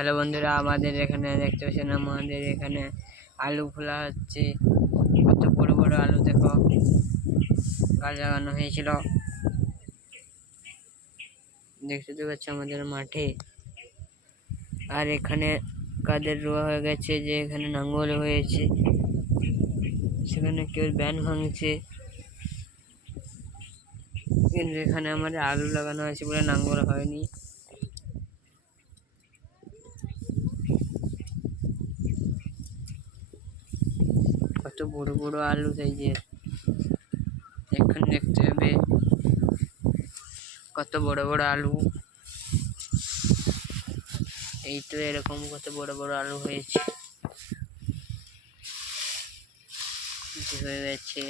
হ্যালো বন্ধুরা, আমাদের এখানে দেখতে পাচ্ছেন আমাদের এখানে আলু খোলা হচ্ছে। কত বড় বড় আলু দেখো, গাছ লাগানো হয়েছিল দেখতে পাচ্ছি আমাদের মাঠে। আর এখানে কাদের রোয়া হয়ে গেছে, যে এখানে নাঙ্গল হয়েছে, সেখানে কেউ ব্যান ভাঙছে, কিন্তু এখানে আমাদের আলু লাগানো আছে বলে নাঙ্গল হয়নি। কত বড় বড় আলু সাইজের, এখানে দেখতে হবে কত বড় বড় আলু। এই তো এরকম কত বড় বড় আলু হয়েছে, হয়ে গেছে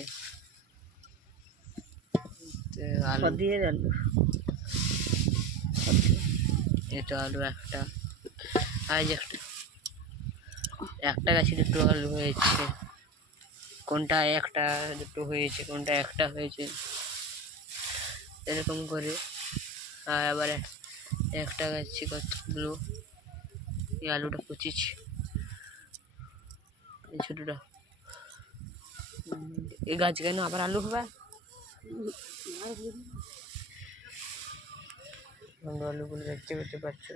আলু। এটা আলু একটা, আজ একটা গাছে দুটো আলু হয়েছে, কোনটা একটা দুটো হয়েছে, কোনটা একটা হয়েছে, এরকম করে। আর আবার একটা গাছে কতগুলো এই আলুটা পচিছে, এই ছোটটা। এই গাছ কেন আবার আলু হবে? আলুগুলো দেখতে পেতে পাচ্ছ।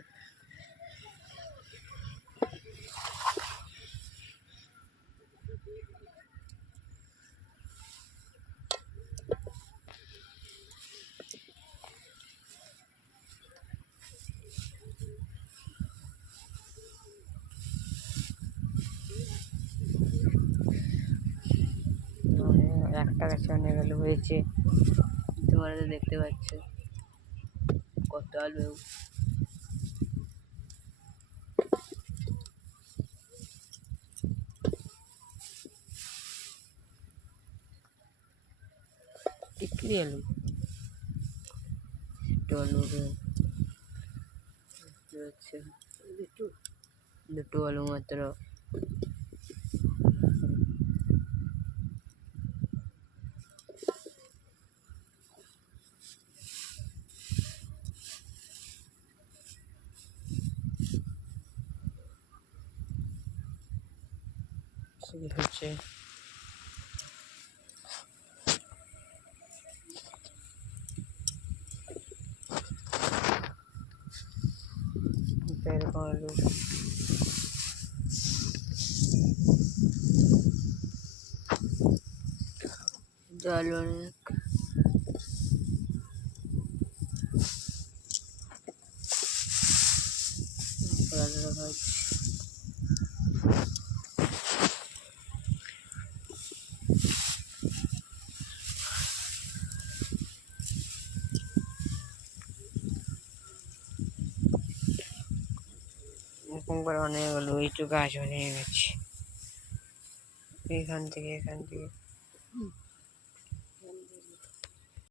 একটা গাছে অনেক আলু হয়েছে, তোমরা তো দেখতে পাচ্ছ কত আলু। টিকরি আলু, দুটো আলু হচ্ছে, দুটো আলু মাত্র। হচ্ছে এরকম আলু। আলু অনেক আলু রাখা হচ্ছে। এরকম করে অনেক আলু, এইটুকু গাছ হয়ে গেছে, এখান থেকে